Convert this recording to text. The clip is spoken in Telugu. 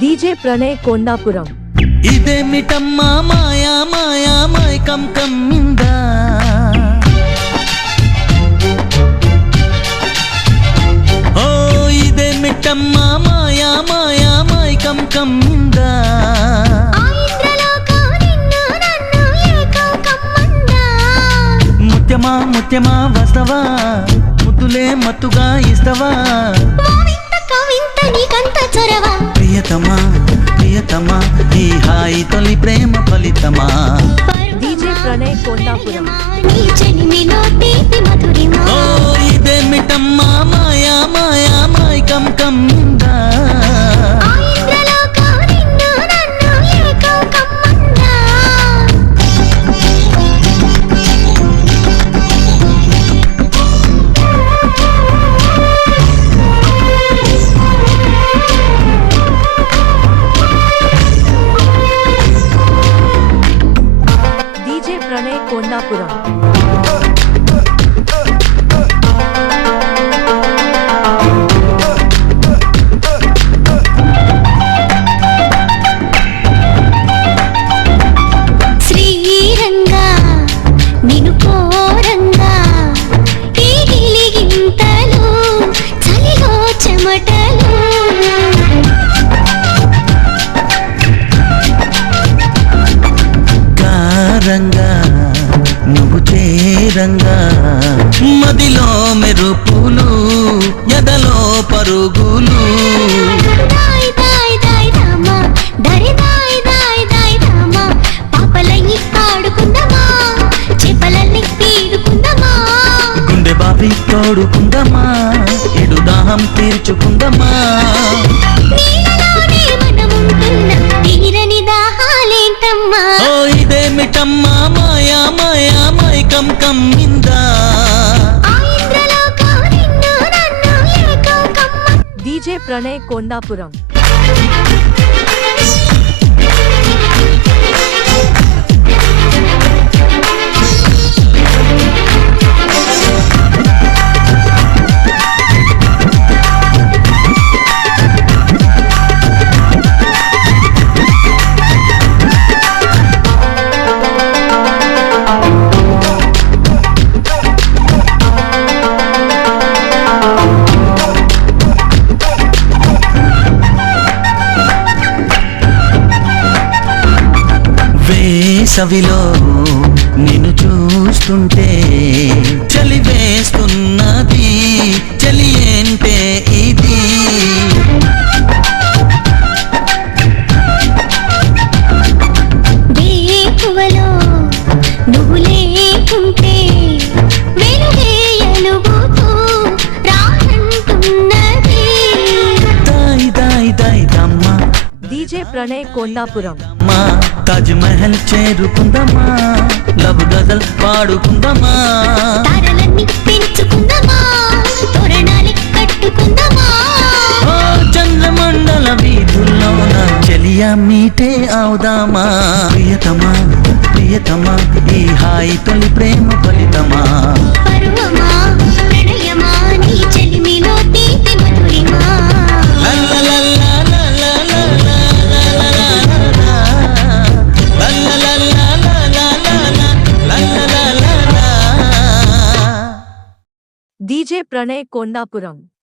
డీజే ప్రణయ్ కొండాపురం. ఇదేమిటమ్మా మాయా మాయా మైకం కమ్మిందా, ఓ ఇదేమిటమ్మా మాయా మాయా మైకం కమ్మిందా, ముత్యమా ముత్యమా వస్తవా ముద్దులే మత్తుగా ఇస్తవా, ప్రియతమా ప్రియతమా ఈ హాయి తొలి ప్రేమ ఫలితమా. డీజే ప్రణయ్ కొండాపురం. ఓ ఇదేమిటమ్మా మాయా మాయా మైకం కమ్మిందా, డీజే ప్రణయ్ కొండాపురం. శ్రీరంగా నిను కోరంగా ఈ గిలిగింతలు చలిలో చెమటలు, కారంగా నువ్వు చేరంగా మదిలో మెరుపులు ఎదలో పరుగులు, దాయ్ దాయ్ దాయ్ రామా దరి దాయ్ దాయ్ దాయ్ రామా, పాపలయ్యి ఆడుకుందామా చేపలల్ని పీడుకుందామా, గుండె బావి తోడుకుందమా ఎడు దాహం తీర్చుకుందమా, నీలలోనే మనముంటున్న తీరని దాహాలేంటమ్మా, ఓ ఇదేమిటమ్మా మాయా మాయా మైకం కమ్మిందా, ఆ ఇంద్రలోకం నిన్ను నన్ను ఏకం కమ్మ. డీజే ప్రణయ్ కొండాపురం. వేసవిలో నిన్ను చూస్తుంటే చలి వేస్తున్నది, చలి ఏంటే ఇది, వేకువలో నువ్వు లేకుంటే వెలుగే ఎలుగుతూ రానంటున్నది, దాయి దాయి దాయి దమ్మా డీజే ప్రణయ్ కొండాపురం. మా తాజ్ మహల్ చేరుకుందమా లవ్ గజల్ పాడుకుందమా, తారలన్నీ పెంచుకుందామా తోరణాలు కట్టుకుందామా, ఓ చంద్రమండల వీధుల్లోన చెలియా మీటే అవుదామా, ప్రియతమా ప్రియతమా ఈ హాయి తొలి ప్రేమ ఫలితమా, పరువమా ప్రణయమా నీ చెలిమిలో తీపి మధురిమా, డీజే ప్రణయ్ కొండాపురం.